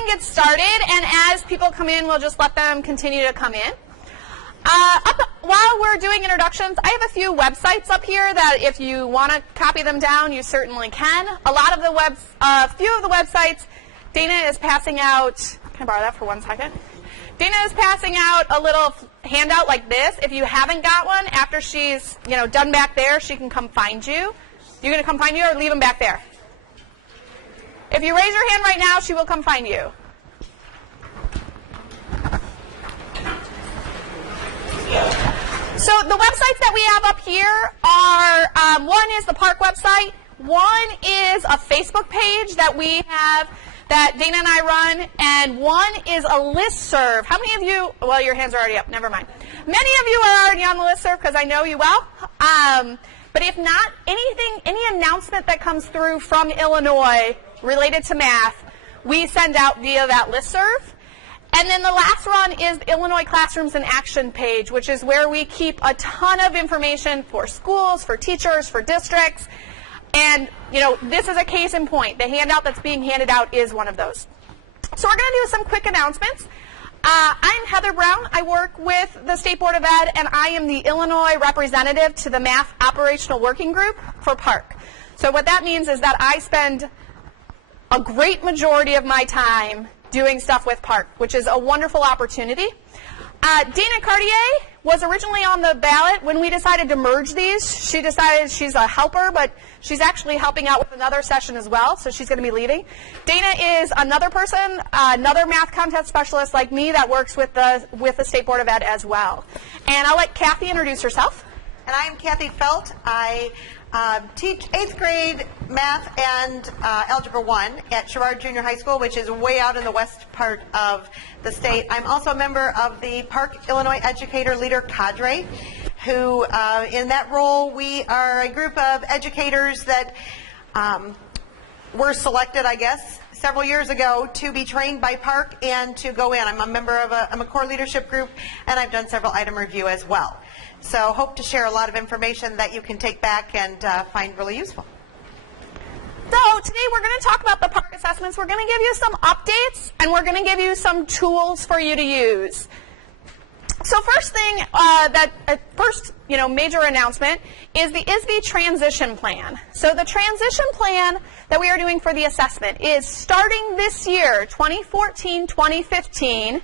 and get started, and as people come in, we'll just let them continue to come in. While we're doing introductions, I have a few websites up here that if you want to copy them down, you certainly can. Few of the websites, Dana is passing out, can I borrow that for 1 second? Dana is passing out a little handout like this. If you haven't got one, after she's done back there, she can come find you. You're going to come find you or leave them back there? If you raise your hand right now, she will come find you. So the websites that we have up here are, one is the PARCC website, one is a Facebook page that we have that Dana and I run, and one is a listserv. How many of you, well, your hands are already up, never mind. Many of you are already on the listserv because I know you well. But if not, any announcement that comes through from Illinois related to math, we send out via that listserv. And then the last one is the Illinois Classrooms in Action page, which is where we keep a ton of information for schools, for teachers, for districts. And, this is a case in point. The handout that's being handed out is one of those. So we're going to do some quick announcements. I'm Heather Brown. I work with the State Board of Ed, and I am the Illinois representative to the Math Operational Working Group for PARCC. So what that means is that I spend a great majority of my time doing stuff with PARCC, which is a wonderful opportunity. Dana Cartier was originally on the ballot when we decided to merge these. She decided she's a helper, but she's actually helping out with another session as well, so she's going to be leading. Dana is another person, another math content specialist like me that works with the State Board of Ed as well. And I'll let Kathy introduce herself. And I'm Kathy Felt. I teach 8th grade math and Algebra 1 at Sherrard Junior High School, which is way out in the west part of the state. I'm also a member of the PARCC Illinois Educator Leader Cadre, who in that role we are a group of educators that were selected, I guess, several years ago to be trained by PARCC and to go in. I'm a member of I'm a core leadership group, and I've done several item review as well. So hope to share a lot of information that you can take back and find really useful. So today we're going to talk about the PARCC assessments. We're going to give you some updates, and we're going to give you some tools for you to use. So first thing, first major announcement is the ISB transition plan. So the transition plan that we are doing for the assessment is starting this year, 2014-2015,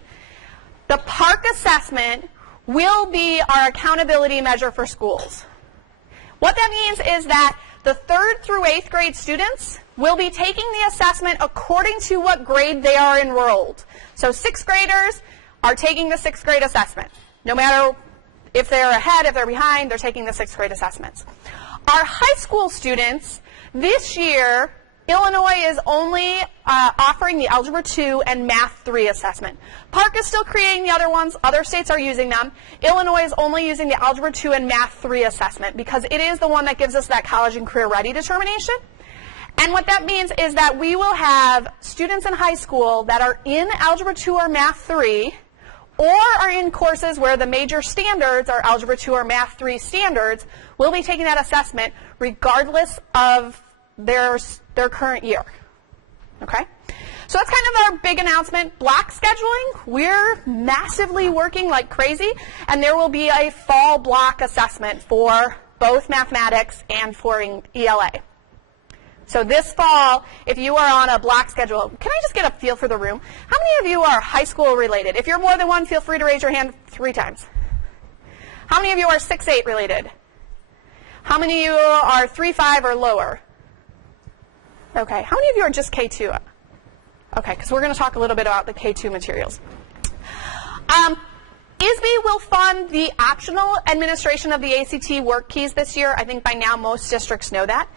the PARCC assessment will be our accountability measure for schools. What that means is that the 3rd through 8th grade students will be taking the assessment according to what grade they are enrolled. So 6th graders are taking the 6th grade assessment. No matter if they're ahead, if they're behind, they're taking the 6th grade assessments. Our high school students, this year, Illinois is only offering the Algebra 2 and Math 3 assessment. PARCC is still creating the other ones. Other states are using them. Illinois is only using the Algebra 2 and Math 3 assessment because it is the one that gives us that college and career ready determination. And what that means is that we will have students in high school that are in Algebra 2 or Math 3 or are in courses where the major standards are Algebra 2 or Math 3 standards will be taking that assessment regardless of their current year. Okay? So that's kind of our big announcement. Block scheduling, we're massively working like crazy, and there will be a fall block assessment for both mathematics and for ELA. So this fall, if you are on a block schedule, can I just get a feel for the room? How many of you are high school related? If you're more than one, feel free to raise your hand 3 times. How many of you are 6-8 related? How many of you are 3-5 or lower? Okay, how many of you are just K2? Okay, because we're going to talk a little bit about the K2 materials. ISB will fund the optional administration of the ACT work keys this year. I think by now most districts know that.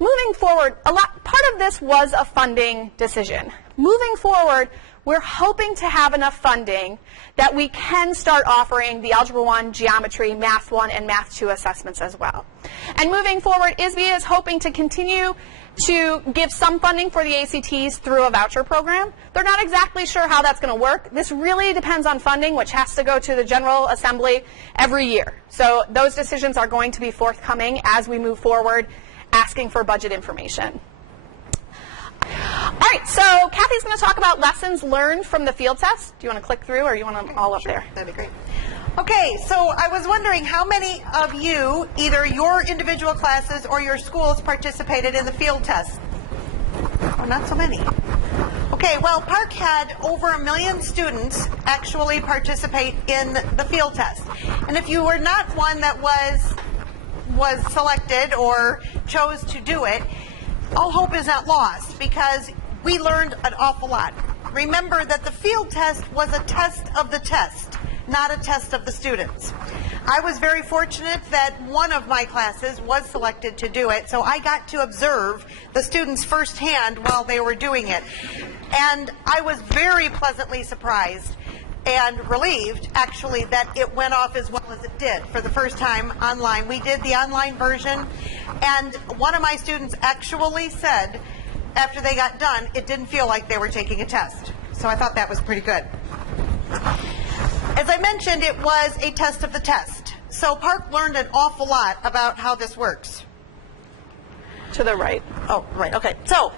Moving forward, part of this was a funding decision. Moving forward, we're hoping to have enough funding that we can start offering the Algebra 1, Geometry, Math 1, and Math 2 assessments as well. And moving forward, ISB is hoping to continue to give some funding for the ACTs through a voucher program. They're not exactly sure how that's going to work. This really depends on funding, which has to go to the General Assembly every year. So those decisions are going to be forthcoming as we move forward, asking for budget information. right, so Kathy's going to talk about lessons learned from the field test. Do you want to click through, or you want them all up there? That'd be great. Okay, so I was wondering how many of you, either your individual classes or your schools, participated in the field test? Oh, not so many. Okay, well, PARCC had over 1 million students actually participate in the field test. And if you were not one that was selected or chose to do it, all hope is not lost, because we learned an awful lot. Remember that the field test was a test of the test, not a test of the students. I was very fortunate that one of my classes was selected to do it, so I got to observe the students firsthand while they were doing it. And I was very pleasantly surprised and relieved, actually, that it went off as well as it did for the first time online. We did the online version, and one of my students actually said, after they got done, it didn't feel like they were taking a test. So I thought that was pretty good. As I mentioned, it was a test of the test. So PARCC learned an awful lot about how this works. To the right. Oh, right, okay. So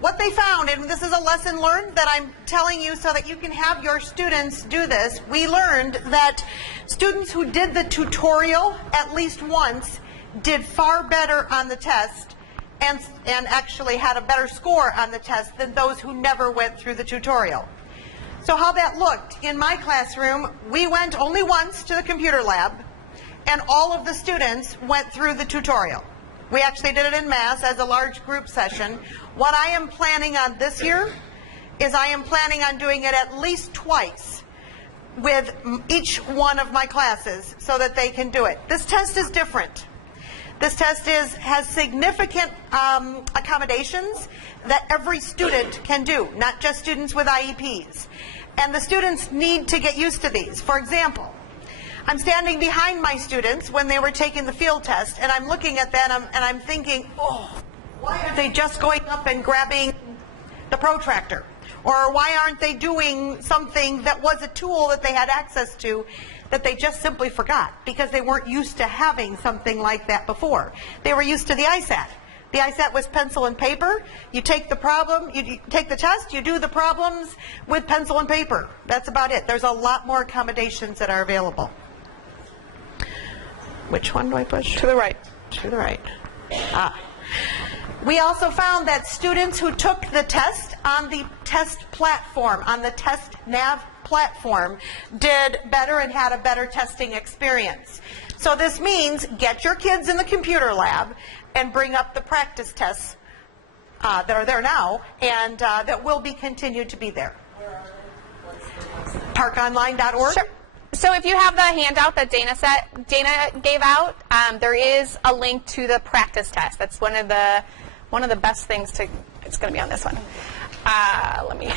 what they found, and this is a lesson learned that I'm telling you so that you can have your students do this, we learned that students who did the tutorial at least once did far better on the test and actually had a better score on the test than those who never went through the tutorial. So how that looked, in my classroom, we went only once to the computer lab, and all of the students went through the tutorial. We actually did it in mass as a large group session. What I am planning on this year is I am planning on doing it at least twice with each one of my classes so that they can do it. This test is different. This test has significant accommodations that every student can do, not just students with IEPs. And the students need to get used to these. For example, I'm standing behind my students when they were taking the field test, and I'm looking at them and I'm thinking, oh, why aren't they just going up and grabbing the protractor? Or why aren't they doing something that was a tool that they had access to that they just simply forgot because they weren't used to having something like that before? They were used to the ISAT. The ISAT was pencil and paper. You take the problem, you take the test, you do the problems with pencil and paper. That's about it. There's a lot more accommodations that are available. Which one do I push? To the right. To the right. We also found that students who took the test on the test platform, on the test nav platform, did better and had a better testing experience. So this means get your kids in the computer lab and bring up the practice tests that are there now and that will be continued to be there. PARCConline.org. Sure. So if you have the handout that Dana gave out, there is a link to the practice test. That's one of the best things to. It's going to be on this one. Let me.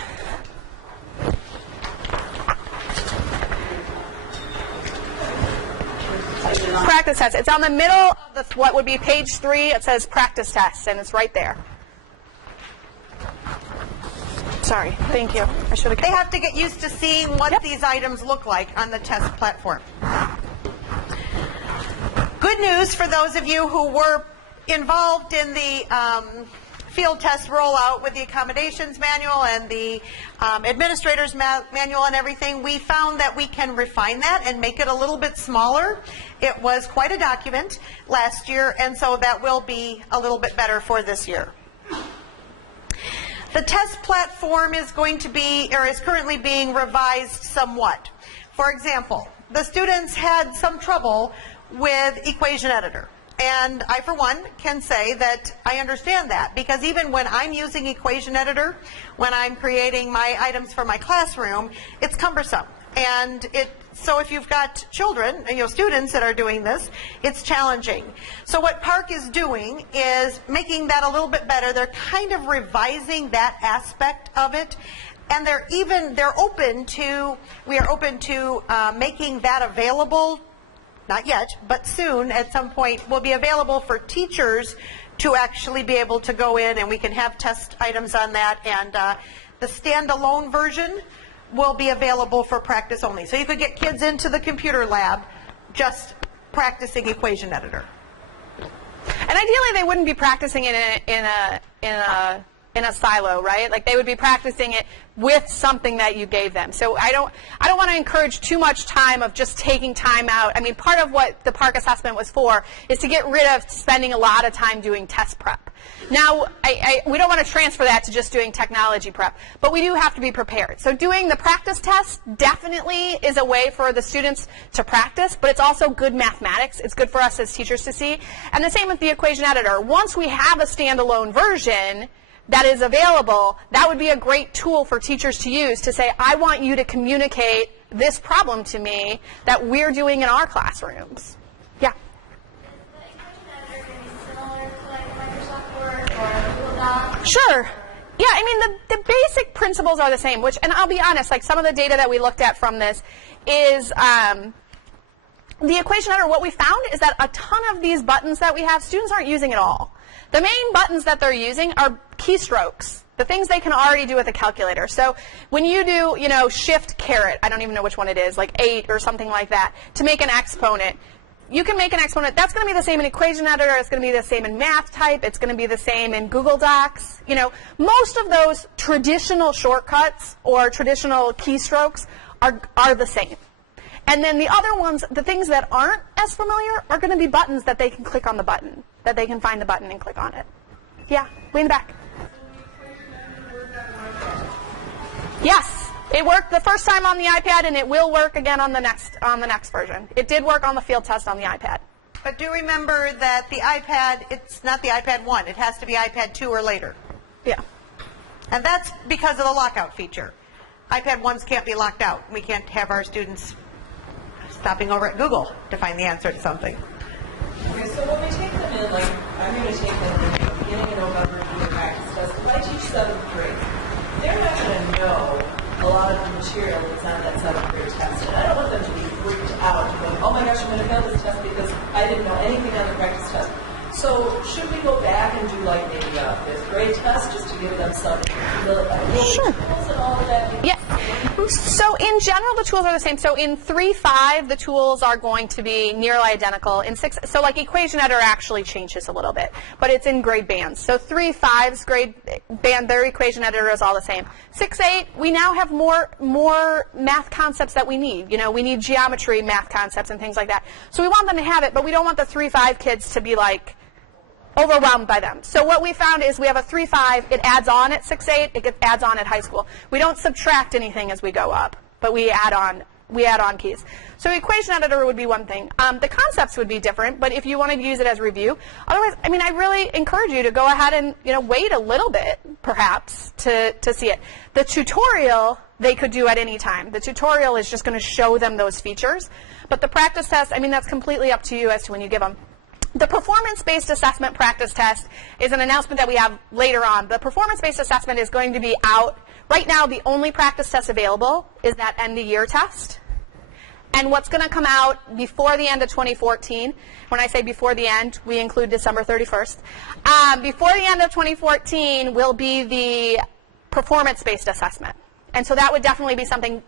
Practice test. It's on the middle of what would be page 3. It says practice test, and it's right there. Sorry. Thank you. I should have. They have to get used to seeing what these items look like on the test platform. Good news for those of you who were involved in the field test rollout with the accommodations manual and the administrator's manual and everything. We found that we can refine that and make it a little bit smaller. It was quite a document last year, and so that will be a little bit better for this year. The test platform is going to be, or is currently being revised somewhat. For example, the students had some trouble with Equation Editor. And I, for one, can say that I understand that, because even when I'm using Equation Editor, when I'm creating my items for my classroom, it's cumbersome. And so if you've got children, students that are doing this, it's challenging. So what PARCC is doing is making that a little bit better. They're kind of revising that aspect of it. And we are open to making that available. Not yet, but soon, at some point, will be available for teachers to actually be able to go in, and we can have test items on that. And the standalone version will be available for practice only. So you could get kids into the computer lab just practicing Equation Editor. And ideally, they wouldn't be practicing it in a in a silo, right? Like they would be practicing it with something that you gave them. So I don't want to encourage too much time of just taking time out. I mean, part of what the PARCC assessment was for is to get rid of spending a lot of time doing test prep. Now, we don't want to transfer that to just doing technology prep, but we do have to be prepared. So doing the practice test definitely is a way for the students to practice, but it's also good mathematics. It's good for us as teachers to see. And the same with the equation editor. Once we have a standalone version that is available, that would be a great tool for teachers to use to say, I want you to communicate this problem to me that we're doing in our classrooms. Yeah? Sure. Yeah, I mean, the basic principles are the same, which, and I'll be honest, like some of the data that we looked at from this is the equation editor, what we found is that a ton of these buttons that we have, students aren't using at all. The main buttons that they're using are keystrokes, the things they can already do with a calculator. So when you do, you know, shift caret, I don't even know which one it is, like 8 or something like that, to make an exponent, you can make an exponent. That's going to be the same in equation editor. It's going to be the same in math type. It's going to be the same in Google Docs. You know, most of those traditional shortcuts or traditional keystrokes are the same. And then the other ones, the things that aren't as familiar, are going to be buttons that they can click on the button, that they can find the button and click on it. Yeah, way in the back. Yes. It worked the first time on the iPad, and it will work again on the next version. It did work on the field test on the iPad. But do remember that the iPad, it's not the iPad 1. It has to be iPad 2 or later. Yeah. And that's because of the lockout feature. iPad 1s can't be locked out. We can't have our students stopping over at Google to find the answer to something. Okay, so when we take them in, like, I'm going to take them in the beginning of November to do a practice test. If I teach 7th grade, they're not going to know a lot of the material that's on that 7th grade test. And I don't want them to be freaked out, going, oh my gosh, I'm going to fail this test because I didn't know anything on the practice test. So should we go back and do like maybe a 5th grade test just to give them some tools and all of that? Yeah. So in general, the tools are the same. So in 3.5, the tools are going to be nearly identical. In 6, so like equation editor actually changes a little bit, but it's in grade bands. So 3.5's grade band, their equation editor is all the same. 6.8, we now have more math concepts that we need. You know, we need geometry math concepts and things like that. So we want them to have it, but we don't want the 3.5 kids to be like overwhelmed by them. So what we found is we have a 3.5, it adds on at 6.8, it adds on at high school. We don't subtract anything as we go up, but we add on keys. So equation editor would be one thing. The concepts would be different, but if you wanted to use it as review, otherwise, I mean, I really encourage you to go ahead and, you know, wait a little bit, perhaps, to see it. The tutorial, they could do at any time. The tutorial is just going to show them those features, but the practice test, I mean, that's completely up to you as to when you give them. The performance-based assessment practice test is an announcement that we have later on. The performance-based assessment is going to be out. Right now, the only practice test available is that end-of-year test. And what's going to come out before the end of 2014, when I say before the end, we include December 31st. Before the end of 2014 will be the performance-based assessment. And so that would definitely be something,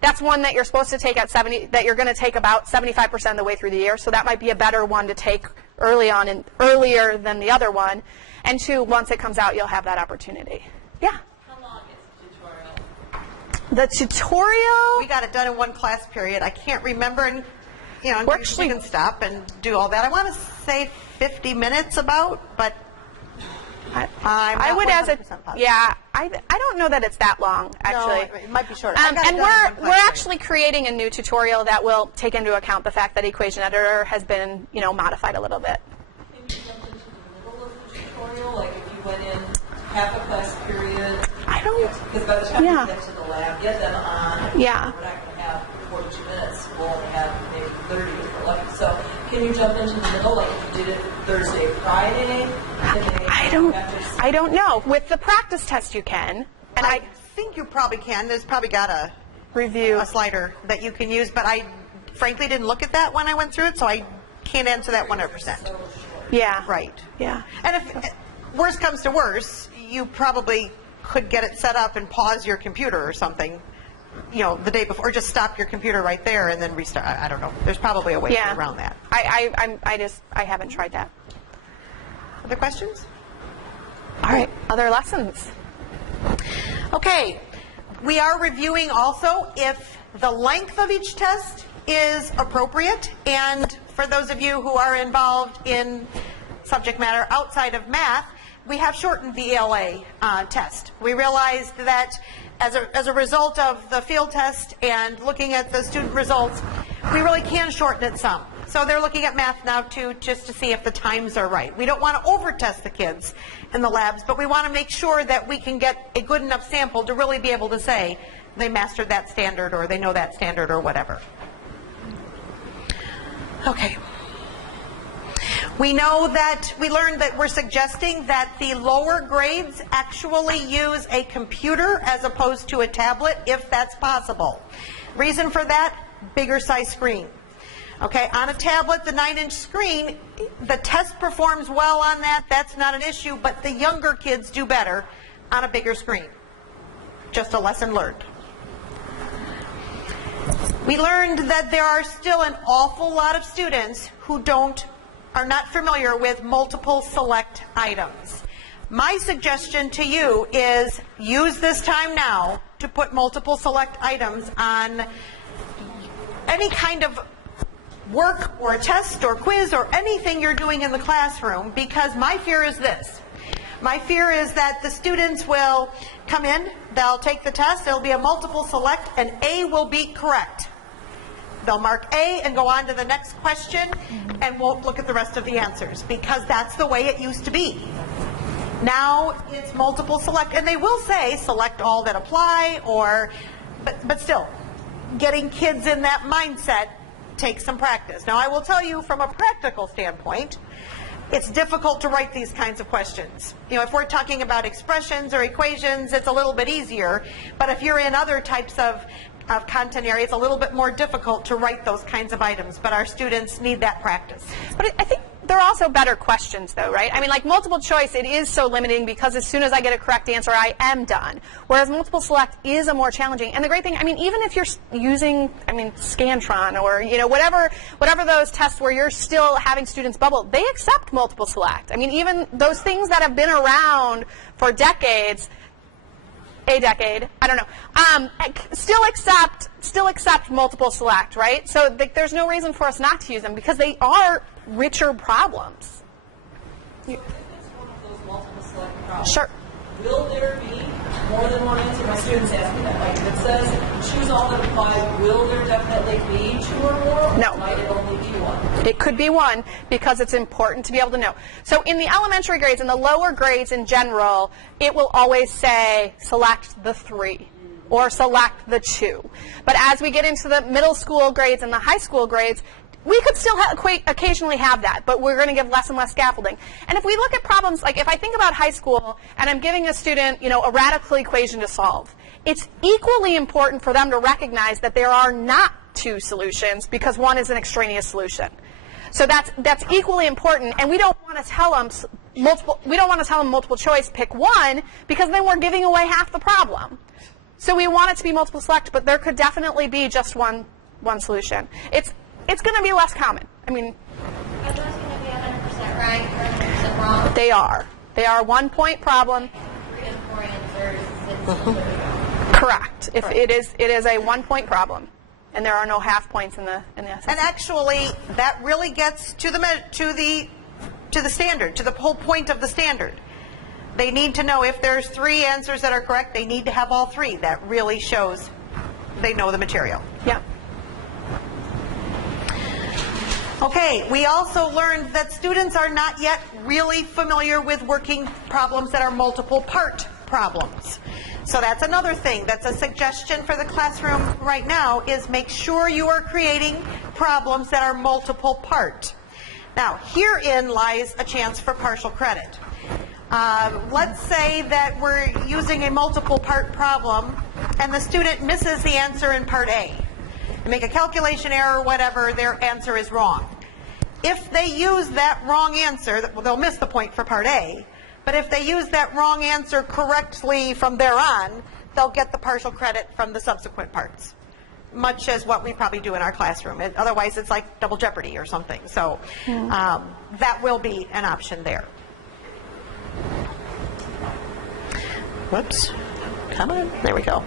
that's one that you're supposed to take at 70, that you're going to take about 75% of the way through the year. So that might be a better one to take early on and earlier than the other one. And 2, once it comes out, you'll have that opportunity. Yeah? How long is the tutorial? The tutorial? We got it done in one class period. I can't remember, and you know, Actually, we can stop and do all that. I want to say 50 minutes about, but I would as a, yeah, I don't know that it's that long, actually. No, it might be shorter. And we're actually creating a new tutorial that will take into account the fact that equation editor has been, you know, modified a little bit. Can you jump into the middle of the tutorial, like if you went in half a class period? I don't. Because by the time you get to the lab, get them on. Yeah. We're not going to have 42 minutes. We'll only have maybe 30 if we're lucky. So can you jump into the middle, like if you did it Thursday, Friday? I don't know. With the practice test, you can. And I think you probably can. There's probably got a review, a slider that you can use, but I frankly didn't look at that when I went through it, so I can't answer that 100%. Yeah. Right. Yeah. And if worst comes to worst, you probably could get it set up and pause your computer or something, you know, the day before, or just stop your computer right there and then restart. I don't know. There's probably a way around that. I haven't tried that. Other questions? All right, other lessons. Okay, we are reviewing also if the length of each test is appropriate, and for those of you who are involved in subject matter outside of math, we have shortened the ELA test. We realized that as a result of the field test and looking at the student results, we really can shorten it some. So they're looking at math now too, just to see if the times are right. We don't want to over-test the kids in the labs, but we want to make sure that we can get a good enough sample to really be able to say they mastered that standard or they know that standard or whatever. Okay. We know that, we learned that we're suggesting that the lower grades actually use a computer as opposed to a tablet, if that's possible. Reason for that, bigger size screen. Okay, on a tablet, the 9-inch screen, the test performs well on that, that's not an issue, but the younger kids do better on a bigger screen. Just a lesson learned. We learned that there are still an awful lot of students who are not familiar with multiple select items. My suggestion to you is use this time now to put multiple select items on any kind of work or a test or quiz or anything you're doing in the classroom, because my fear is this. My fear is that the students will come in, they'll take the test, it'll be a multiple select, and A will be correct. They'll mark A and go on to the next question and won't look at the rest of the answers, because that's the way it used to be. Now it's multiple select, and they will say select all that apply, but still, getting kids in that mindset takes some practice. Now I will tell you from a practical standpoint, it's difficult to write these kinds of questions. You know, if we're talking about expressions or equations, it's a little bit easier, but if you're in other types of content area, it's a little bit more difficult to write those kinds of items, but our students need that practice. But I think there are also better questions, though, right? I mean, like multiple choice, it is so limiting because as soon as I get a correct answer, I am done. Whereas multiple select is a more challenging. And the great thing, I mean, even if you're using, Scantron or, whatever those tests where you're still having students bubble, they accept multiple select. I mean, even those things that have been around for decades, a decade, I don't know, still accept multiple select, right? So there's no reason for us not to use them because they are richer problems. So if it's one of those multiple select problems, sure. Will there be more than one answer? My students ask me that. Like if it says choose all that apply, will there definitely be 2 or more? No. Or might it only be 1? It could be 1 because it's important to be able to know. So in the elementary grades and the lower grades in general, it will always say select the 3 or select the 2. But as we get into the middle school grades and the high school grades, we could still occasionally have that, but we're going to give less and less scaffolding. And if we look at problems, like if I think about high school and I'm giving a student, a radical equation to solve, it's equally important for them to recognize that there are not 2 solutions because one is an extraneous solution. So that's equally important, and we don't want to tell them multiple choice, pick 1, because then we're giving away half the problem. So we want it to be multiple select, but there could definitely be just one solution. It's going to be less common. I mean, are those going to be 100% right or 100% wrong? They are. They are a 1-point problem. 3 and 4 answers. Correct. If it is a 1-point problem, and there are no half points in the assessment. And actually, that really gets to the standard, to the whole point of the standard. They need to know if there's 3 answers that are correct, they need to have all 3. That really shows they know the material. Yeah. Okay, we also learned that students are not yet really familiar with working problems that are multiple part problems. So that's another thing. That's a suggestion for the classroom right now, is make sure you are creating problems that are multiple part. Now, herein lies a chance for partial credit. Let's say that we're using a multiple part problem and the student misses the answer in part A. They make a calculation error or whatever, their answer is wrong. If they use that wrong answer, they'll miss the point for part A, but if they use that wrong answer correctly from there on, they'll get the partial credit from the subsequent parts, much as what we probably do in our classroom. Otherwise, it's like double Jeopardy or something. So that will be an option there. Whoops. Come on. There we go.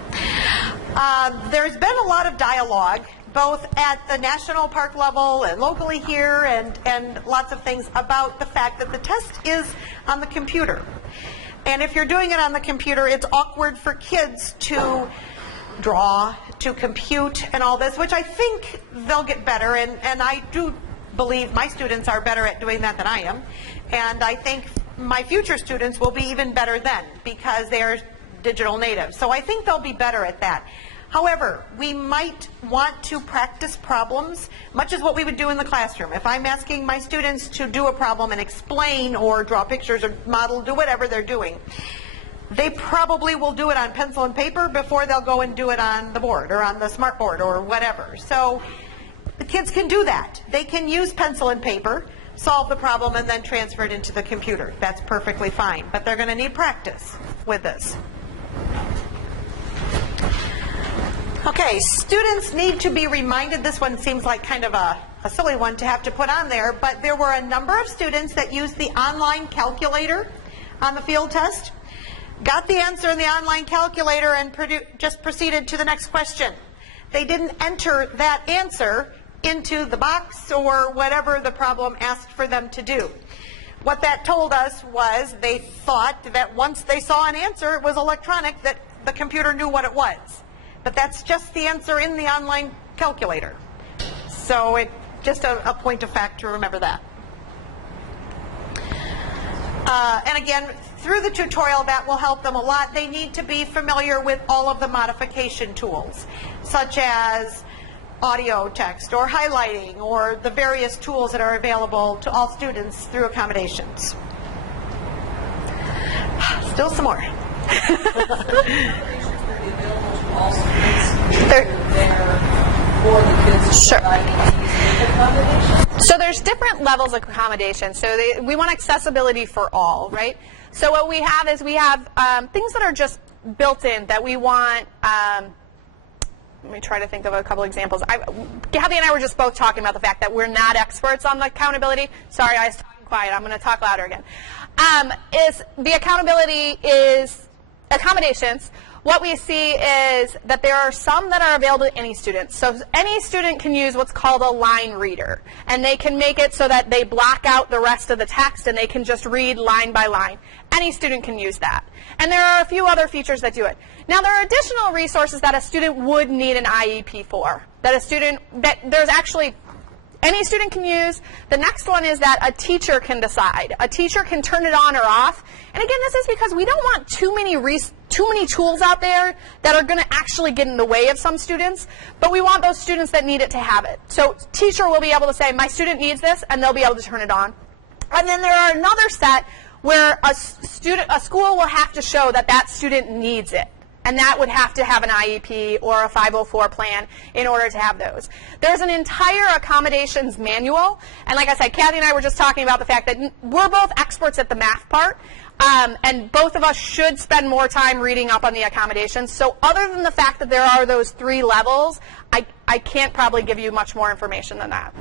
There's been a lot of dialogue, both at the national park level and locally here, and lots of things about the fact that the test is on the computer. And if you're doing it on the computer, it's awkward for kids to draw, to compute, and all this, which I think they'll get better, and I do believe my students are better at doing that than I am. And I think my future students will be even better then, because they're digital natives. So I think they'll be better at that. However, we might want to practice problems, much as what we would do in the classroom. If I'm asking my students to do a problem and explain or draw pictures or model, do whatever they're doing, they probably will do it on pencil and paper before they'll go and do it on the board or on the smart board or whatever. So the kids can do that. They can use pencil and paper, solve the problem, and then transfer it into the computer. That's perfectly fine. But they're going to need practice with this. Okay, students need to be reminded. This one seems like kind of a silly one to have to put on there, but there were a number of students that used the online calculator on the field test, got the answer in the online calculator, and just proceeded to the next question. They didn't enter that answer into the box or whatever the problem asked for them to do. What that told us was they thought that once they saw an answer, it was electronic, that the computer knew what it was. But that's just the answer in the online calculator. So it's just a point of fact to remember that. And again, through the tutorial, that will help them a lot. They need to be familiar with all of the modification tools, such as audio text or highlighting or the various tools that are available to all students through Accommodations. Still some more. Sure. So there's different levels of accommodation. So we want accessibility for all, right? So what we have is we have things that are just built in that we want. Let me try to think of a couple examples. Gabby and I were just both talking about the fact that we're not experts on the accountability. Sorry, I was talking quiet. I'm going to talk louder again. Is the accountability is accommodations. What we see is that there are some that are available to any student. So any student can use what's called a line reader. And they can make it so that they block out the rest of the text and they can just read line by line. Any student can use that. And there are a few other features that do it. Now there are additional resources that a student would need an IEP for. There's actually any student can use. The next one is that a teacher can decide. A teacher can turn it on or off. And again, this is because we don't want too many tools out there that are going to actually get in the way of some students, but we want those students that need it to have it. So teacher will be able to say, my student needs this, and they'll be able to turn it on. And then there are another set where a school will have to show that that student needs it. And that would have to have an IEP or a 504 plan in order to have those. There's an entire accommodations manual. And like I said, Kathy and I were just talking about the fact that we're both experts at the math part. And both of us should spend more time reading up on the accommodations. So other than the fact that there are those 3 levels, I can't probably give you much more information than that.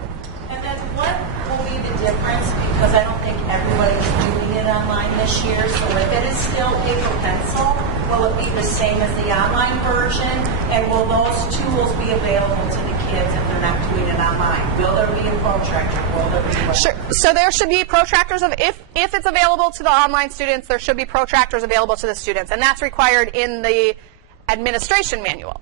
And then what will be the difference? Because I don't think everybody's doing it online this year. So if it is still paper pencil, will it be the same as the online version? And will those tools be available to the kids if they're not doing it online? Will there be a protractor? Will there be a Sure. So there should be protractors if it's available to the online students, there should be protractors available to the students. And that's required in the administration manual.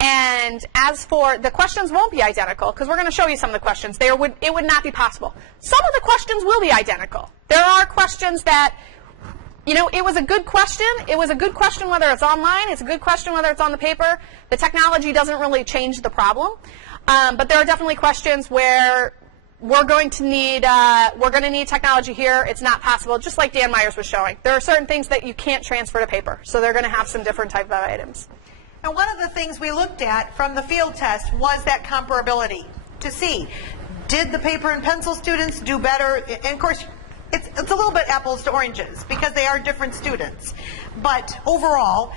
And as for the questions won't be identical, because we're going to show you some of the questions. It would not be possible. Some of the questions will be identical. There are questions that, it was a good question. It was a good question whether it's online. It's a good question whether it's on the paper. The technology doesn't really change the problem. But there are definitely questions where we're going to need technology here. It's not possible, just like Dan Myers was showing. There are certain things that you can't transfer to paper. So they're going to have some different type of items. And one of the things we looked at from the field test was that comparability to see, did the paper and pencil students do better? And of course, it's a little bit apples to oranges because they are different students. But overall,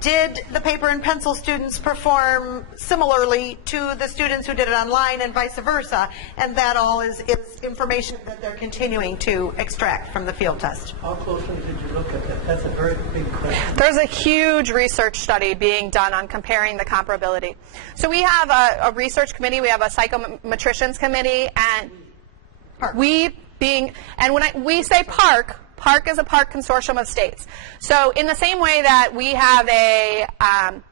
Did the paper and pencil students perform similarly to the students who did it online and vice versa? And that all is information that they're continuing to extract from the field test. How closely did you look at that? That's a very big question. There's a huge research study being done on comparing the comparability. So we have a research committee, we have a psychometricians committee, and when we say PARCC, PARCC is a PARCC consortium of states. So in the same way that we have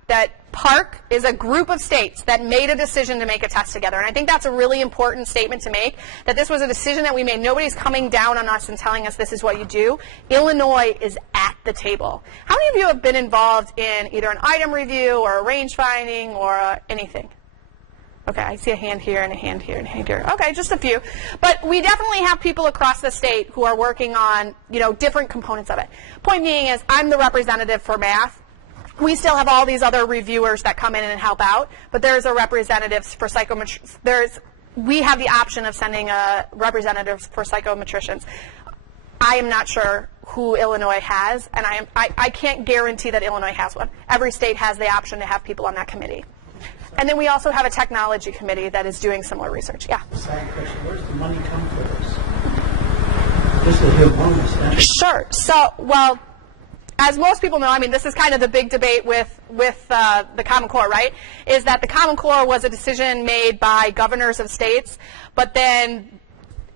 that PARCC is a group of states that made a decision to make a test together. And I think that's a really important statement to make, that this was a decision that we made. Nobody's coming down on us and telling us this is what you do. Illinois is at the table. How many of you have been involved in either an item review or a range finding or anything? Okay, I see a hand here and a hand here and a hand here. Okay, just a few. But we definitely have people across the state who are working on, different components of it. Point being is, I'm the representative for math. We still have all these other reviewers that come in and help out, but there's a representative for psychometricians. We have the option of sending a representative for psychometricians. I am not sure who Illinois has, and I can't guarantee that Illinois has one. Every state has the option to have people on that committee. And then we also have a technology committee that is doing similar research. Yeah? Side question, where's the money come for this? This is humongous. Sure. So, well, as most people know, this is kind of the big debate with the Common Core, right? Is that the Common Core was a decision made by governors of states, but then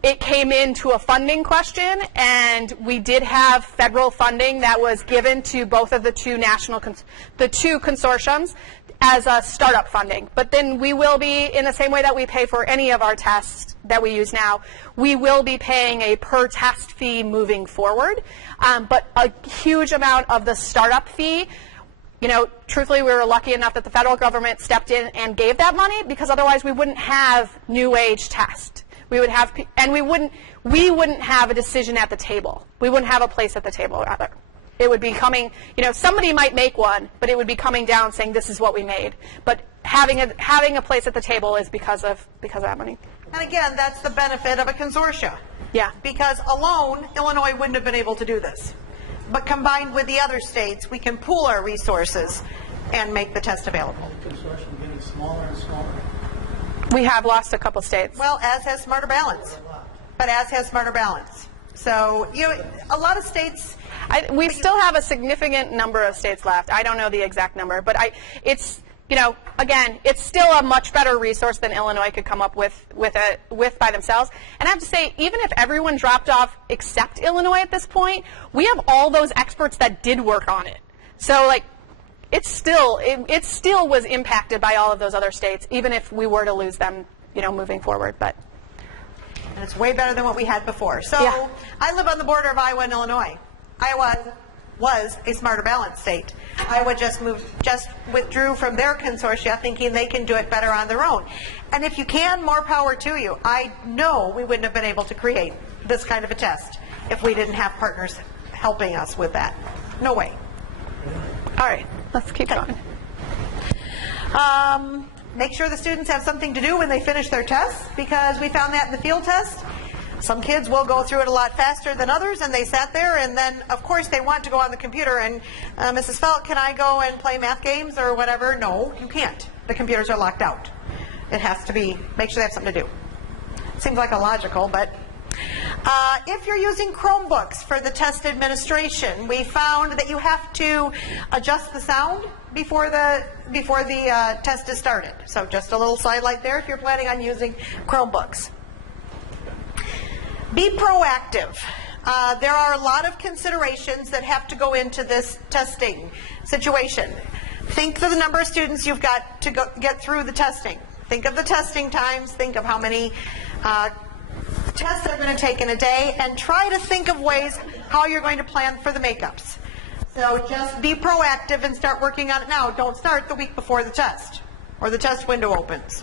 it came into a funding question, and we did have federal funding that was given to both of the two consortiums as a startup funding. But then we will be, in the same way that we pay for any of our tests that we use now, we will be paying a per test fee moving forward. But a huge amount of the startup fee, truthfully, we were lucky enough that the federal government stepped in and gave that money, because otherwise we wouldn't have new age tests. We would have, and we wouldn't have a decision at the table. We wouldn't have a place at the table, rather. It would be coming, somebody might make one, but it would be coming down saying this is what we made. But having a place at the table is because of that money. And again, that's the benefit of a consortia. Yeah. Because alone, Illinois wouldn't have been able to do this. But combined with the other states, we can pool our resources and make the test available. The consortium getting smaller and smaller. We have lost a couple states. Well, as has Smarter Balance. But as has Smarter Balance. So, a lot of states... we still have a significant number of states left. I don't know the exact number, but it's still a much better resource than Illinois could come up with by themselves. And I have to say, even if everyone dropped off except Illinois at this point, we have all those experts that did work on it. So, it still was impacted by all of those other states, even if we were to lose them, moving forward. But. And it's way better than what we had before. So yeah. I live on the border of Iowa and Illinois. Iowa was a Smarter Balance state. Iowa just withdrew from their consortia, thinking they can do it better on their own. And if you can, more power to you. I know we wouldn't have been able to create this kind of a test if we didn't have partners helping us with that. No way. All right, let's keep going. Make sure the students have something to do when they finish their tests, because we found that in the field test. Some kids will go through it a lot faster than others, and they sat there, and then, of course, they want to go on the computer, and Mrs. Felt, can I go and play math games or whatever? No, you can't. The computers are locked out. It has to be, make sure they have something to do. Seems like illogical, but if you're using Chromebooks for the test administration, we found that you have to adjust the sound before the test is started. So just a little sidelight there if you're planning on using Chromebooks. Be proactive. There are a lot of considerations that have to go into this testing situation. Think of the number of students you've got to get through the testing. Think of the testing times. Think of how many tests they're going to take in a day, and try to think of ways how you're going to plan for the makeups. So just be proactive and start working on it now. Don't start the week before the test or the test window opens.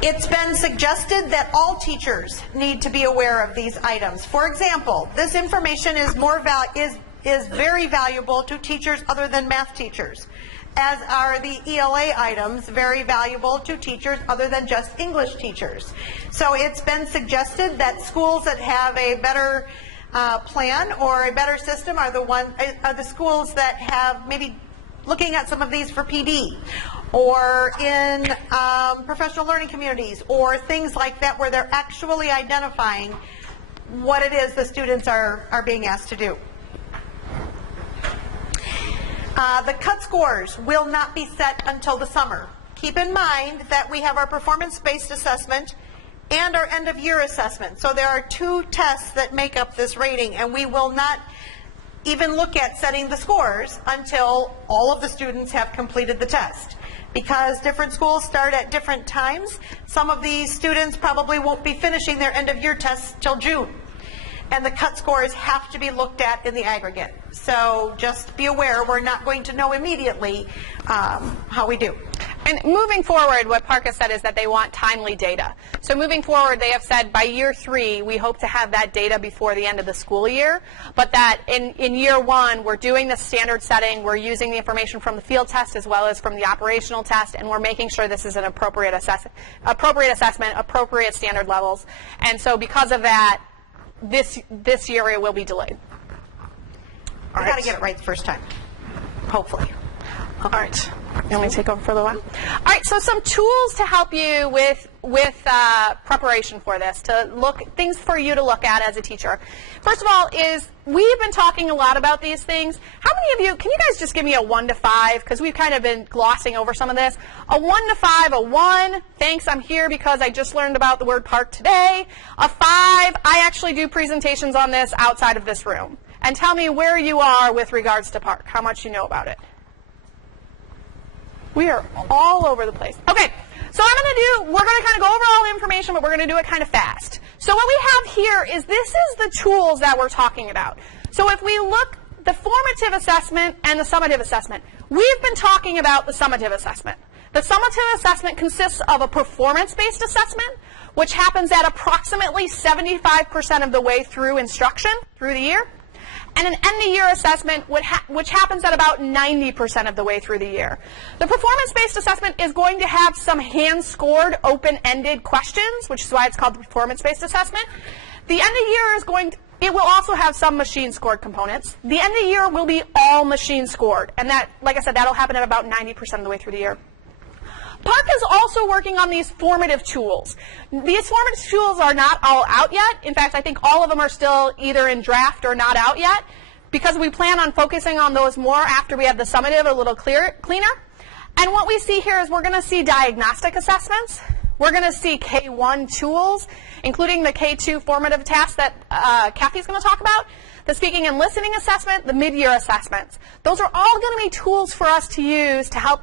It's been suggested that all teachers need to be aware of these items. For example, this information is very valuable to teachers other than math teachers, as are the ELA items very valuable to teachers other than just English teachers. So it's been suggested that schools that have a better plan or a better system are the schools that have maybe looking at some of these for PD or in professional learning communities or things like that where they're actually identifying what it is the students are being asked to do. The cut scores will not be set until the summer. Keep in mind that we have our performance-based assessment and our end-of-year assessment. So there are 2 tests that make up this rating, and we will not even look at setting the scores until all of the students have completed the test. Because different schools start at different times, some of these students probably won't be finishing their end-of-year tests till June. And the cut scores have to be looked at in the aggregate. So just be aware, we're not going to know immediately how we do. And moving forward, what PARCC has said is that they want timely data. So moving forward, they have said by year 3, we hope to have that data before the end of the school year, but that in year 1, we're doing the standard setting, we're using the information from the field test as well as from the operational test, and we're making sure this is an appropriate assessment, appropriate standard levels. And so because of that, this year it will be delayed. We got to get it right the first time, hopefully. All right. You want me to take over for a little while? All right. So some tools to help you with preparation for this, things for you to look at as a teacher. First of all, is we've been talking a lot about these things. How many of you? Can you guys just give me a 1 to 5? Because we've kind of been glossing over some of this. A 1 to 5. A 1. Thanks. I'm here because I just learned about the word PARCC today. A 5. I actually do presentations on this outside of this room. And tell me where you are with regards to PARCC. How much you know about it. We are all over the place. Okay, so we're going to kind of go over all the information, but we're going to do it kind of fast. So what we have here is this is the tools that we're talking about. So if we look the formative assessment and the summative assessment, we've been talking about the summative assessment. The summative assessment consists of a performance-based assessment, which happens at approximately 75% of the way through instruction, through the year, and an end-of-year assessment which happens at about 90% of the way through the year. The performance-based assessment is going to have some hand-scored, open-ended questions, which is why it's called the performance-based assessment. The end-of-year it will also have some machine-scored components. The end-of-year will be all machine-scored, and that, like I said, that'll happen at about 90% of the way through the year. PARCC is also working on these formative tools. These formative tools are not all out yet. In fact, I think all of them are still either in draft or not out yet, because we plan on focusing on those more after we have the summative a little cleaner. And what we see here is we're going to see diagnostic assessments. We're going to see K1 tools, including the K2 formative tasks that Kathy's going to talk about, the speaking and listening assessment, the mid-year assessments. Those are all going to be tools for us to use to help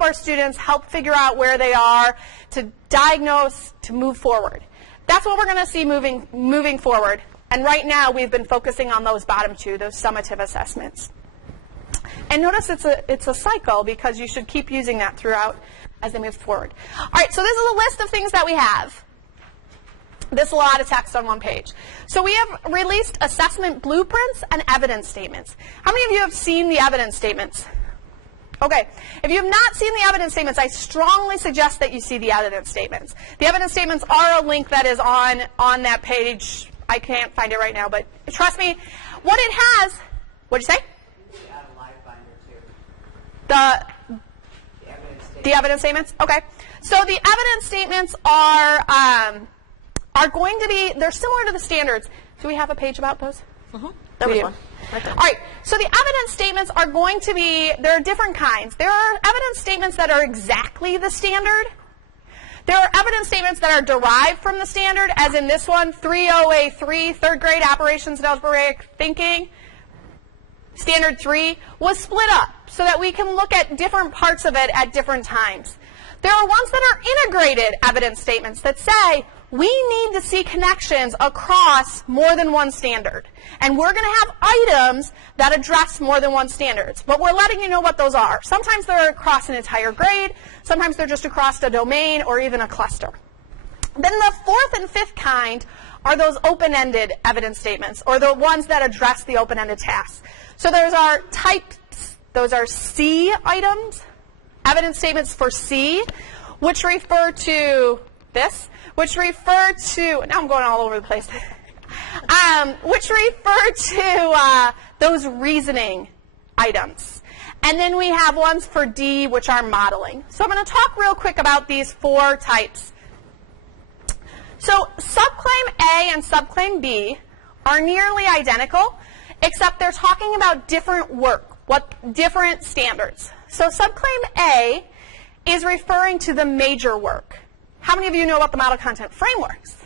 our students, help figure out where they are, to diagnose, to move forward. That's what we're going to see moving forward. And right now, we've been focusing on those bottom 2, those summative assessments. And notice it's a cycle, because you should keep using that throughout as they move forward. All right, so this is a list of things that we have. This is a lot of text on one page. So we have released assessment blueprints and evidence statements. How many of you have seen the evidence statements? Okay, if you have not seen the evidence statements, I strongly suggest that you see the evidence statements. The evidence statements are a link that is on that page. I can't find it right now, but trust me, what it has, what'd you say? You should add a live binder too. The evidence statements? Okay. So the evidence statements are going to be, they're similar to the standards. Do we have a page about those? Mm-hmm. There was one. Right there. All right, so the evidence statements are going to be, there are different kinds. There are evidence statements that are exactly the standard. There are evidence statements that are derived from the standard, as in this one, 308-3, third grade operations and algebraic thinking. Standard 3 was split up so that we can look at different parts of it at different times. There are ones that are integrated evidence statements that say, we need to see connections across more than one standard. And we're going to have items that address more than one standards. But we're letting you know what those are. Sometimes they're across an entire grade. Sometimes they're just across a domain or even a cluster. Then the 4th and 5th kind are those open-ended evidence statements, or the ones that address the open-ended tasks. So those are types, those are C items, evidence statements for C, which refer to this, which refer to, now I'm going all over the place, which refer to those reasoning items. And then we have ones for D, which are modeling. So I'm going to talk real quick about these 4 types. So subclaim A and subclaim B are nearly identical, except they're talking about different work, different standards. So subclaim A is referring to the major work. How many of you know about the model content frameworks?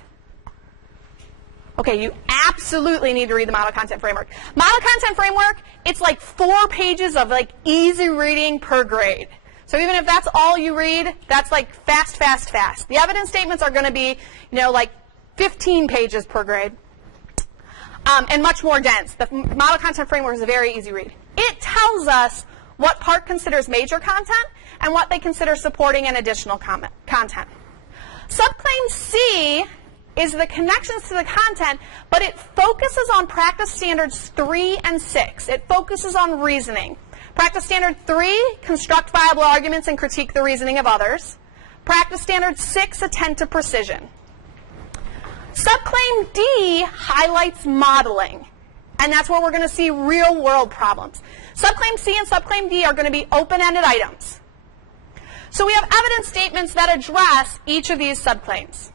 Okay, you absolutely need to read the model content framework. Model content framework, it's like 4 pages of like easy reading per grade. So even if that's all you read, that's like fast, fast, fast. The evidence statements are going to be, like 15 pages per grade, and much more dense. The model content framework is a very easy read. It tells us what PARCC considers major content and what they consider supporting and additional content. Subclaim C is the connections to the content, but it focuses on practice standards 3 and 6. It focuses on reasoning. Practice standard 3, construct viable arguments and critique the reasoning of others. Practice standard 6, attend to precision. Subclaim D highlights modeling, and that's where we're going to see real-world problems. Subclaim C and subclaim D are going to be open-ended items. So we have evidence statements that address each of these subclaims.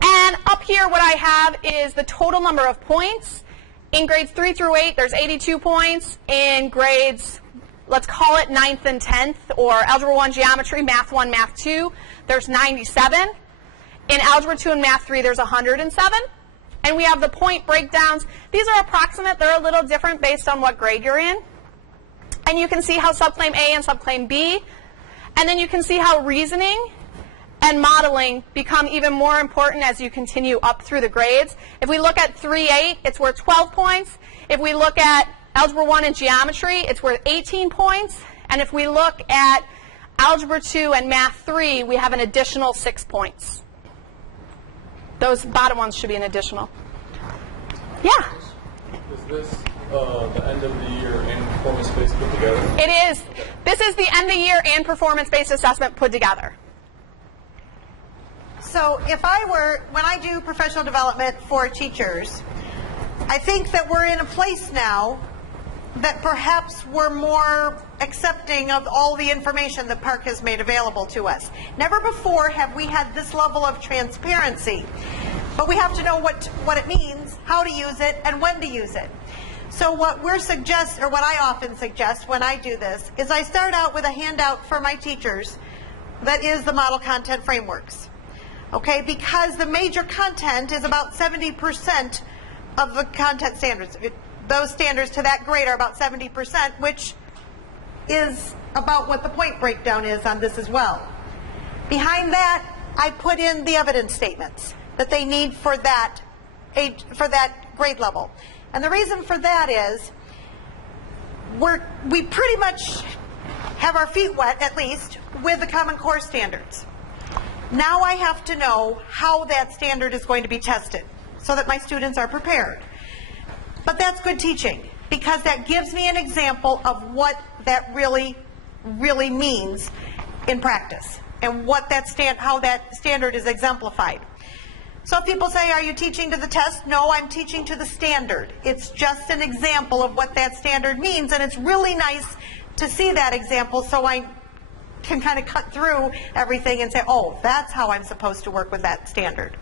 And up here what I have is the total number of points. In grades 3 through 8, there's 82 points. In grades, let's call it 9th and 10th, or Algebra 1 Geometry, Math 1, Math 2, there's 97. In Algebra 2 and Math 3, there's 107. And we have the point breakdowns. These are approximate. They're a little different based on what grade you're in. And you can see how subclaim A and subclaim B. And then you can see how reasoning and modeling become even more important as you continue up through the grades. If we look at 3-8, it's worth 12 points. If we look at Algebra 1 and Geometry, it's worth 18 points. And if we look at Algebra 2 and Math 3, we have an additional 6 points. Those bottom ones should be an additional. Yeah? Is this the end of the year and performance-based put together? It is. This is the end of the year and performance-based assessment put together. So when I do professional development for teachers, I think that we're in a place now that perhaps we're more accepting of all the information that PARCC has made available to us. Never before have we had this level of transparency, but we have to know what it means, how to use it, and when to use it. So what I often suggest when I do this is I start out with a handout for my teachers that is the model content frameworks. Okay, because the major content is about 70% of the content standards. Those standards to that grade are about 70%, which is about what the point breakdown is on this as well. Behind that, I put in the evidence statements that they need for that grade level. And the reason for that is we pretty much have our feet wet, at least, with the Common Core standards. Now I have to know how that standard is going to be tested so that my students are prepared. But that's good teaching, because that gives me an example of what that really, really means in practice and how that standard is exemplified. So if people say, are you teaching to the test? No, I'm teaching to the standard. It's just an example of what that standard means, and it's really nice to see that example so I can kind of cut through everything and say, oh, that's how I'm supposed to work with that standard.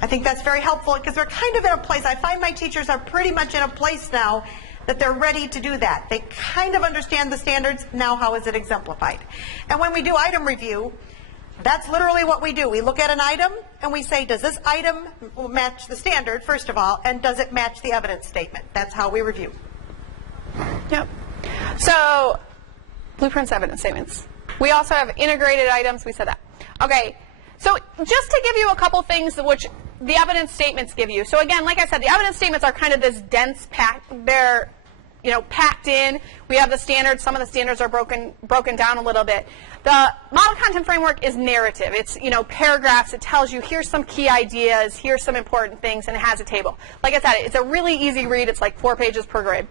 I think that's very helpful because they're kind of in a place, I find my teachers are pretty much in a place now that they're ready to do that. They kind of understand the standards. Now how is it exemplified? And when we do item review, that's literally what we do. We look at an item and we say, does this item match the standard, first of all, and does it match the evidence statement? That's how we review. Yep. So, blueprints, evidence statements. We also have integrated items. We said that. Okay. So just to give you a couple things which the evidence statements give you. So again, like I said, the evidence statements are kind of this dense pack. They're packed in. We have the standards. Some of the standards are broken down a little bit. The model content framework is narrative. It's paragraphs. It tells you here's some key ideas, here's some important things, and it has a table. Like I said, it's a really easy read. It's like 4 pages per grade.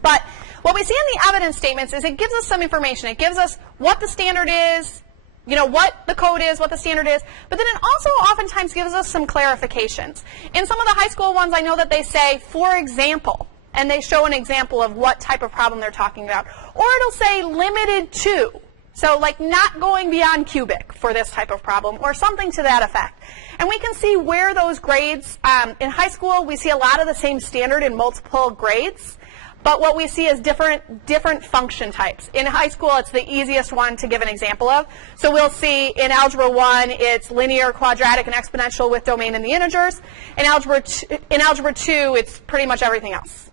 But what we see in the evidence statements is it gives us some information. It gives us what the standard is, what the code is, what the standard is, but then it also oftentimes gives us some clarifications. In some of the high school ones, I know that they say, for example, and they show an example of what type of problem they're talking about. Or it'll say limited to. So like not going beyond cubic for this type of problem, or something to that effect. And we can see where those grades, in high school, we see a lot of the same standard in multiple grades. But what we see is different function types. In high school, it's the easiest one to give an example of. So we'll see in Algebra 1, it's linear, quadratic, and exponential with domain in the integers. In Algebra 2, it's pretty much everything else.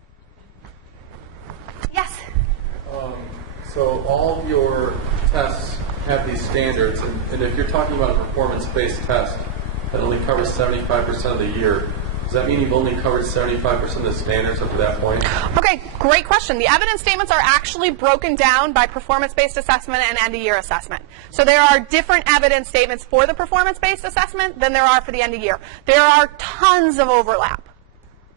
Yes? So all of your tests have these standards, and if you're talking about a performance-based test that only covers 75% of the year, does that mean you've only covered 75% of the standards up to that point? Okay, great question. The evidence statements are actually broken down by performance-based assessment and end-of-year assessment. So there are different evidence statements for the performance-based assessment than there are for the end-of-year. There are tons of overlap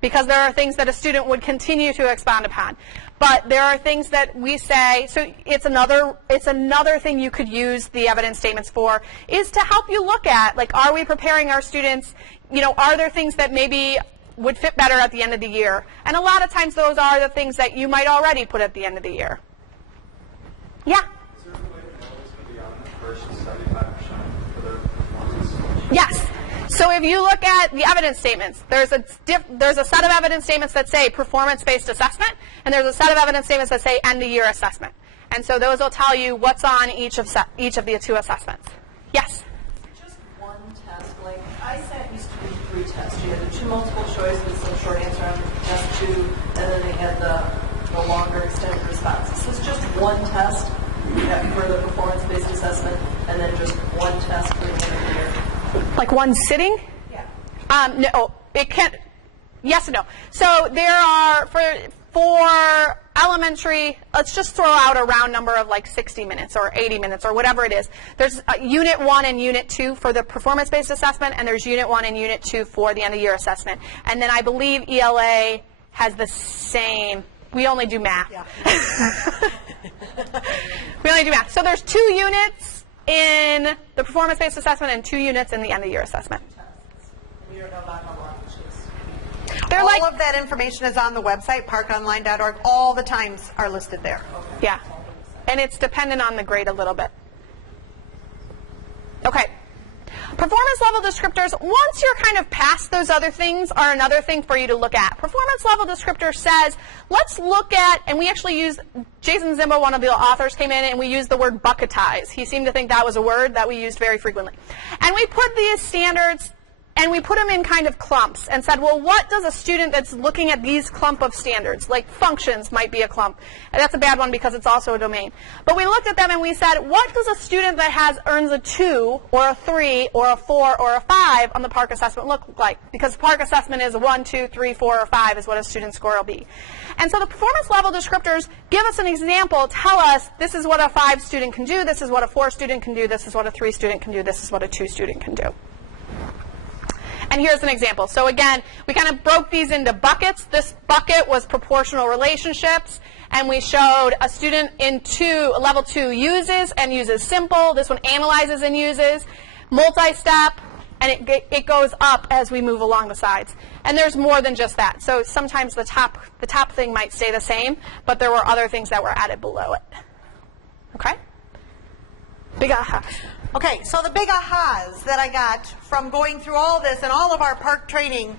because there are things that a student would continue to expound upon. But there are things that we say, so it's another thing you could use the evidence statements for, is to help you look at, like, are we preparing our students, are there things that maybe would fit better at the end of the year? And a lot of times those are the things that you might already put at the end of the year. Yeah? Is there a way to know this beyond the first 75% for their performance? Yes. So if you look at the evidence statements, there's a set of evidence statements that say performance-based assessment, and there's a set of evidence statements that say end-of-year assessment. And so those will tell you what's on each of the two assessments. Yes? Just one test, like ISAT used to be 3 tests. You had the 2 multiple choice with some short answer on test 2, and then they had the longer extended responses. So it's just one test for the performance-based assessment, and then just one test for the end of the year. Like one sitting? Yeah. No, it can't. Yes and no. So there are, for elementary, let's just throw out a round number of like 60 minutes or 80 minutes or whatever it is. There's Unit 1 and Unit 2 for the performance-based assessment, and there's Unit 1 and Unit 2 for the end-of-year assessment. And then I believe ELA has the same. We only do math. Yeah. We only do math. So there's 2 units in the performance-based assessment and 2 units in the end-of-year assessment. We don't know about how long each is. All of that information is on the website, parconline.org. All the times are listed there. Yeah. And it's dependent on the grade a little bit. Okay. Performance level descriptors, once you're kind of past those other things, are another thing for you to look at. Performance level descriptor says, let's look at, and we actually use, Jason Zimbo, one of the authors, came in and we used the word bucketize. He seemed to think that was a word that we used very frequently. And we put these standards, and we put them in kind of clumps and said, well, what does a student that's looking at these clump of standards, like functions might be a clump. And that's a bad one because it's also a domain. But we looked at them and we said, what does a student that earns a 2 or a 3 or a 4 or a 5 on the PARCC assessment look like? Because PARCC assessment is a 1, 2, 3, 4, or 5 is what a student's score will be. And so the performance level descriptors give us an example, tell us this is what a 5 student can do, this is what a 4 student can do, this is what a 3 student can do, this is what a 2 student can do. And here's an example. So again, we kind of broke these into buckets. This bucket was proportional relationships. And we showed a student in level 2 uses and uses simple. This one analyzes and uses. Multi-step. And it goes up as we move along the sides. And there's more than just that. So sometimes the top thing might stay the same, but there were other things that were added below it. Okay? Big aha. Okay, so the big ahas that I got from going through all this and all of our PARCC training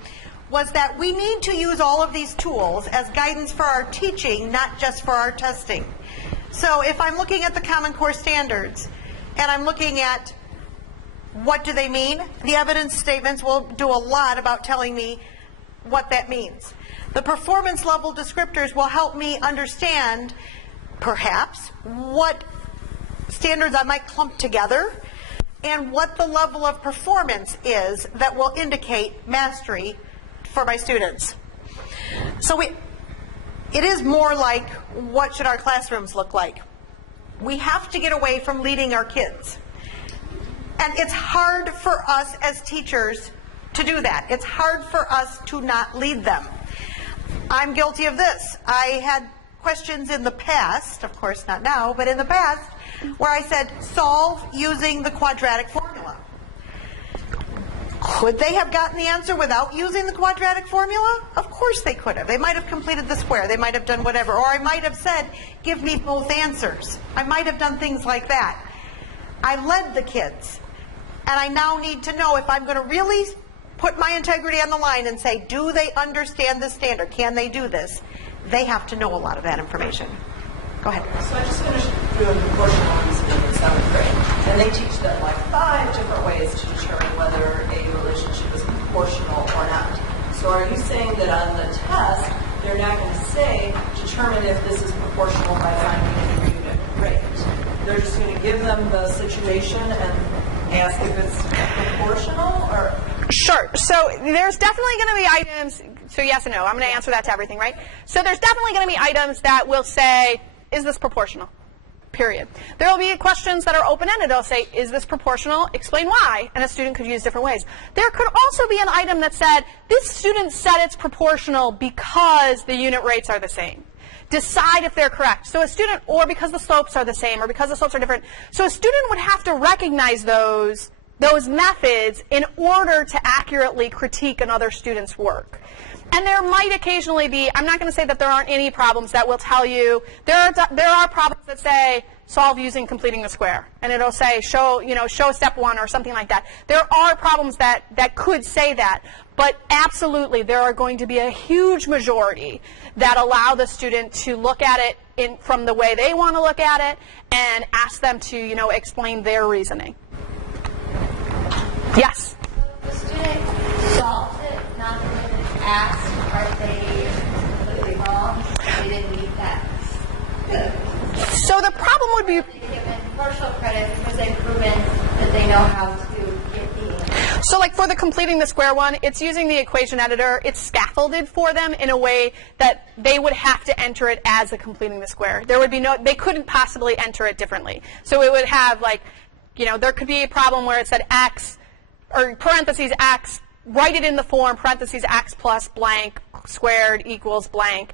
was that we need to use all of these tools as guidance for our teaching, not just for our testing. So if I'm looking at the Common Core standards and I'm looking at what do they mean, the evidence statements will do a lot about telling me what that means. The performance level descriptors will help me understand, perhaps, what standards I might clump together and what the level of performance is that will indicate mastery for my students. So it is more like, what should our classrooms look like? We have to get away from leading our kids. And it's hard for us as teachers to do that. It's hard for us to not lead them. I'm guilty of this. I had questions in the past, of course not now, but in the past, where I said solve using the quadratic formula. Could they have gotten the answer without using the quadratic formula? Of course they could have. They might have completed the square. They might have done whatever. Or I might have said, give me both answers. I might have done things like that. I led the kids. And I now need to know if I'm going to really put my integrity on the line and say, do they understand the standard? Can they do this? They have to know a lot of that information. Go ahead. So I just finished doing proportional reasoning in 7th grade, and they teach them like 5 different ways to determine whether a relationship is proportional or not. So are you saying that on the test, they're not going to say, determine if this is proportional by finding a unit rate? They're just going to give them the situation and ask if it's proportional, or? Sure. So there's definitely going to be items, so yes and no. I'm going to answer that to everything, right? So there's definitely going to be items that will say, is this proportional? Period. There will be questions that are open-ended. They'll say, is this proportional? Explain why. And a student could use different ways. There could also be an item that said, this student said it's proportional because the unit rates are the same. Decide if they're correct. So a student, or because the slopes are the same, or because the slopes are different. So a student would have to recognize those methods in order to accurately critique another student's work. And there might occasionally be, I'm not going to say that there aren't any problems that will tell you, there are problems that say, solve using completing the square. And it'll say, show step 1 or something like that. There are problems that could say that. But absolutely, there are going to be a huge majority that allow the student to look at it from the way they want to look at it and ask them to, explain their reasoning. Yes? The student solves it, not the way that it's asked. Are they completely wrong? They didn't meet that. So the problem would be... They're given partial credit because they've proven that they know how to get the answer. So like for the completing the square one, it's using the equation editor. It's scaffolded for them in a way that they would have to enter it as a completing the square. There would be they couldn't possibly enter it differently. So it would have there could be a problem where it said x, or parentheses x, write it in the form, parentheses x plus blank squared equals blank.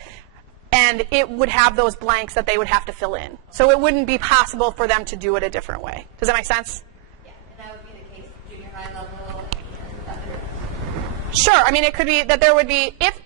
And it would have those blanks that they would have to fill in. So it wouldn't be possible for them to do it a different way. Does that make sense? Yeah, and that would be the case for junior high level and other. Sure. I mean, it could be that there would be, if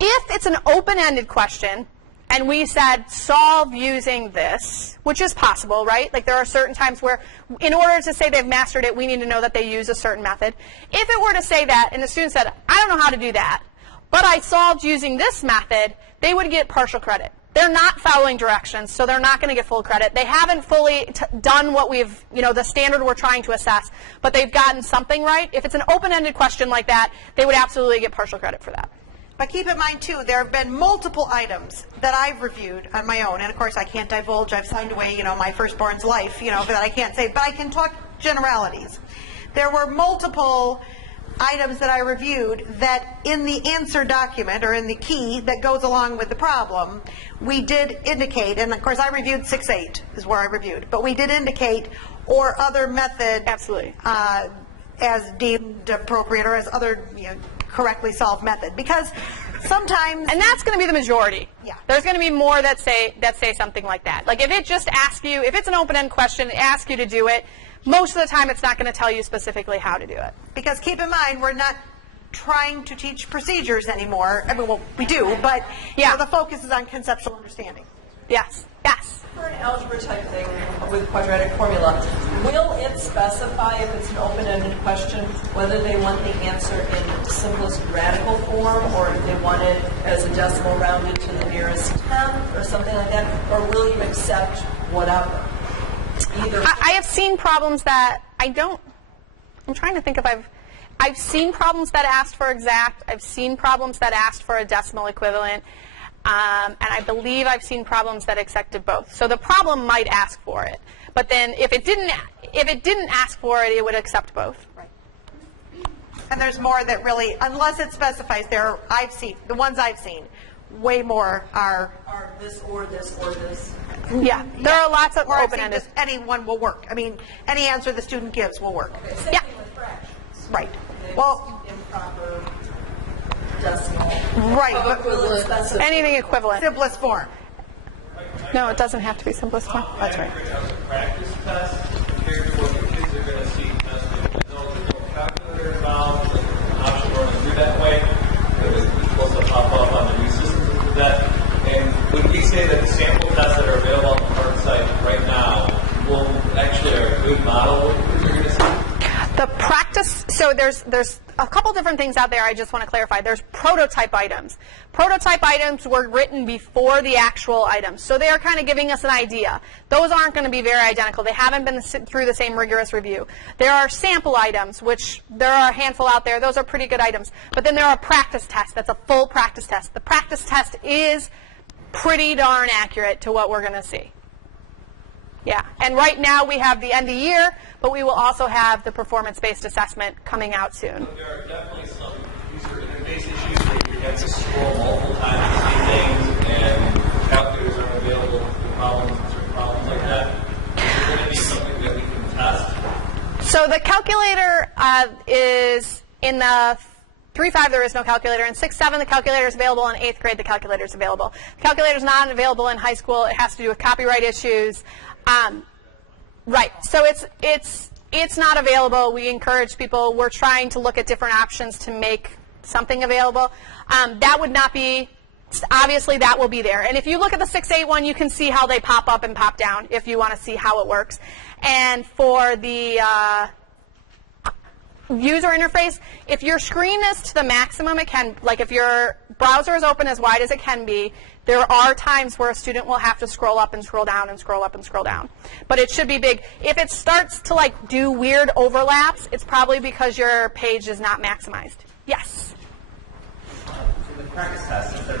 it's an open-ended question, and we said solve using this, which is possible, right? Like there are certain times where, in order to say they've mastered it, we need to know that they use a certain method. If it were to say that, and the student said, I don't know how to do that, but I solved using this method, they would get partial credit. They're not following directions, so they're not going to get full credit. They haven't fully done what we've, the standard we're trying to assess, but they've gotten something right. If it's an open-ended question like that, they would absolutely get partial credit for that. But keep in mind, too, there have been multiple items that I've reviewed on my own. And, of course, I can't divulge. I've signed away, my firstborn's life, that I can't say. But I can talk generalities. There were multiple items that I reviewed that in the answer document, or in the key that goes along with the problem, we did indicate, and, of course, I reviewed 6-8 is where I reviewed. But we did indicate, or other method. Absolutely. As deemed appropriate, or as other, correctly solved method, because sometimes, and that's going to be the majority. Yeah. There's going to be more that say something like that. Like if it just asks you, if it's an open-end question, it asks you to do it, most of the time it's not going to tell you specifically how to do it. Because keep in mind, we're not trying to teach procedures anymore. I mean, well, we do, but yeah, the focus is on conceptual understanding. Yes. Yes. For an algebra type thing with quadratic formula, will it specify if it's an open-ended question whether they want the answer in simplest radical form, or if they want it as a decimal rounded to the nearest tenth or something like that, or will you accept whatever? Either. I have seen problems that I'm trying to think if I've seen problems that asked for exact. I've seen problems that asked for a decimal equivalent. And I believe I've seen problems that accepted both. So the problem might ask for it, but then if it didn't ask for it, it would accept both. Right. And there's more that really, unless it specifies, the ones I've seen, way more are this or this or this. Yeah, there are lots of or open-ended. Any one will work. I mean, any answer the student gives will work. Okay, same thing with fractions. Right. If Well, improper decimal. Right, Of but equivalent specification. Anything equivalent. simplest form. No, it doesn't have to be simplest form. That's right. As a practice test compared to what the kids are going to see tested. There's no calculator involved, like an option where to do that way. It's supposed to pop up on the new systems to do that. And would we say that the sample tests that are available on the PARCC site right now will actually are a good model of what you're going to see? The practice, so there's a couple different things out there I just want to clarify. There's prototype items. Prototype items were written before the actual items, so they are kind of giving us an idea. Those aren't going to be very identical. They haven't been through the same rigorous review. There are sample items, which there are a handful out there. Those are pretty good items. But then there are practice tests. That's a full practice test. The practice test is pretty darn accurate to what we're going to see. Yeah, and right now we have the end of year, but we will also have the performance-based assessment coming out soon. But there are definitely some user interface issues where you have to scroll multiple times to see things, and calculators aren't available for problems, certain problems like that. Is there going to be something that we can test? So the calculator is in the 3.5, there is no calculator. In 6.7, the calculator is available. In 8th grade, the calculator is available. The calculator is not available in high school. It has to do with copyright issues. Right. So it's not available. We encourage people. We're trying to look at different options to make something available. That would not be, obviously that will be there. And if you look at the 6.8 one, you can see how they pop up and pop down if you want to see how it works. And for the user interface, if your screen is to the maximum it can, like if your browser is open as wide as it can be, there are times where a student will have to scroll up and scroll down and scroll up and scroll down. But it should be big. If it starts to like do weird overlaps, it's probably because your page is not maximized. Yes? So the practice test, is the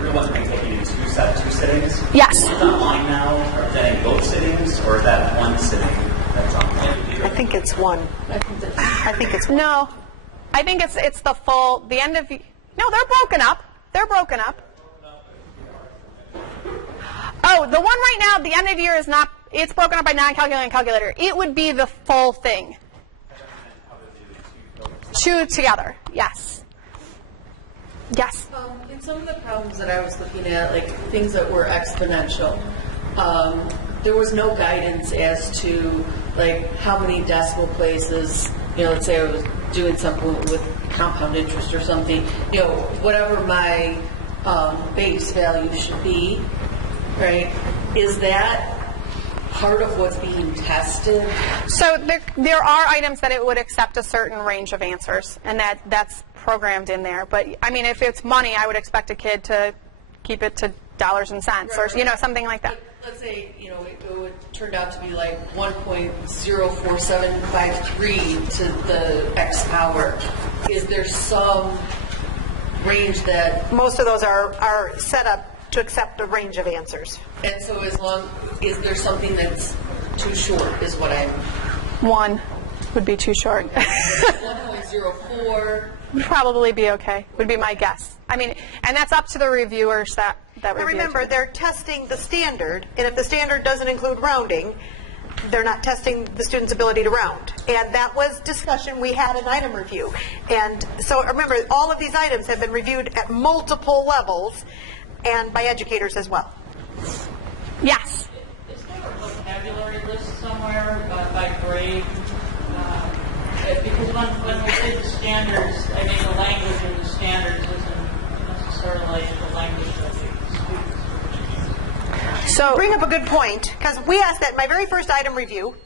real ones being taken in two sittings? Yes. Is it online now representing both sittings, or is that one sitting that's online? I think it's one. I think it's one. No. I think it's the full, the end of, no, they're broken up. They're broken up. Oh, the one right now, the end of year is not, it's broken up by non-calculator and calculator. It would be the full thing. Two together, yes. Yes. In some of the problems that I was looking at, like things that were exponential, there was no guidance as to like how many decimal places, let's say I was doing something with compound interest or something, whatever my base value should be, right? Is that part of what's being tested? So there are items that it would accept a certain range of answers, and that's programmed in there. But I mean, if it's money, I would expect a kid to keep it to dollars and cents, or something like that. Let's say it would turn out to be like 1.04753 to the X power. Is there some range that? Most of those are set up to accept a range of answers. And so is there something that's too short is what I'm. One would be too short. 1.04. Probably be okay, would be my guess. I mean, and that's up to the reviewers that Now review. remember, they're testing the standard, and if the standard doesn't include rounding, they're not testing the student's ability to round. And that was discussion we had in item review. And so remember, all of these items have been reviewed at multiple levels and by educators as well. Yes. Is there a vocabulary list somewhere by grade? Because when we did the standards, I mean, the language of the standards isn't necessarily the language of the students. So Bring up a good point, because we asked that in my very first item review.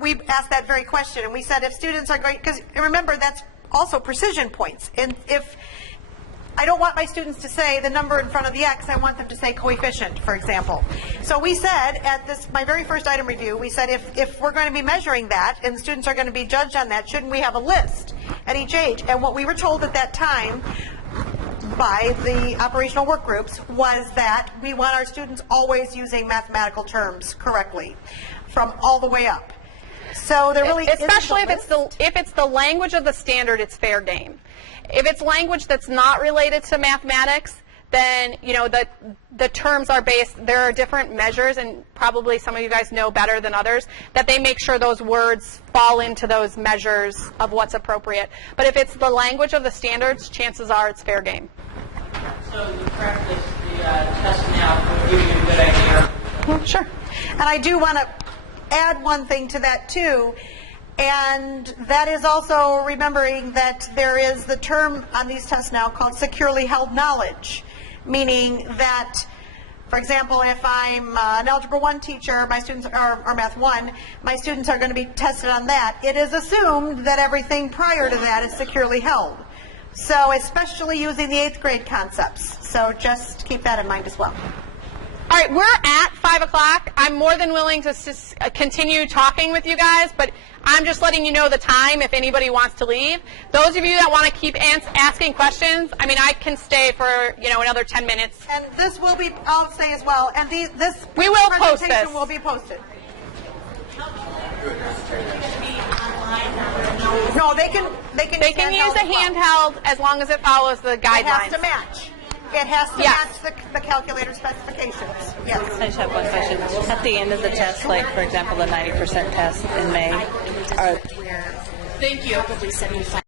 We asked that very question, and we said if students are going, because remember that's also precision points. And if I don't want my students to say the number in front of the X, I want them to say coefficient, for example. So we said at my very first item review, we said if we're going to be measuring that and students are going to be judged on that, shouldn't we have a list at each age? And what we were told at that time by the operational work groups was that we want our students always using mathematical terms correctly from all the way up. So there really especially if it's the language of the standard, it's fair game. If it's language that's not related to mathematics, then, you know, the terms are based, there are different measures, and probably some of you guys know better than others, that they make sure those words fall into those measures of what's appropriate. But if it's the language of the standards, chances are it's fair game. So the practice, the test now will give you a good idea. Sure. And I do want to add one thing to that too, and that is also remembering that there is the term on these tests now called securely held knowledge, meaning that, for example, if I'm an Algebra 1 teacher, my students or Math 1, my students are going to be tested on that. It is assumed that everything prior to that is securely held. So especially using the 8th grade concepts. So just keep that in mind as well. All right, we're at 5 o'clock. I'm more than willing to continue talking with you guys, but I'm just letting you know the time if anybody wants to leave. Those of you that want to keep asking questions, I mean, I can stay for, you know, another 10 minutes. And this will be, I'll say as well, and this we will post presentation this. will be posted. No, they can use a handheld as long as it follows the guidelines. It has to match. It has to match the calculator specifications. Yes. I just have one question. At the end of the test, like, for example, the 90% test in May, Thank you. Probably 75.